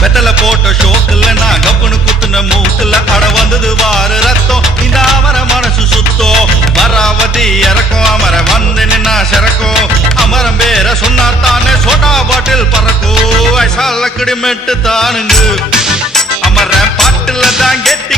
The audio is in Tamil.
வெத்தல போட்ட ஷோக்குல நான் கப்புனு குத்துன மூக்குல அட வந்தது வாரு ரத்தம் இந்த அமர மனசு சுத்தோ மராவதி இறக்கும் அமர வந்து நின்னா சிறக்கும் அமரம் பேர சொன்னா தானே சோடா பாட்டில் பறக்கும் ஐசா லக்கடி மெட்டு தானுங்க அமர பாட்டுல தான் கெட்டி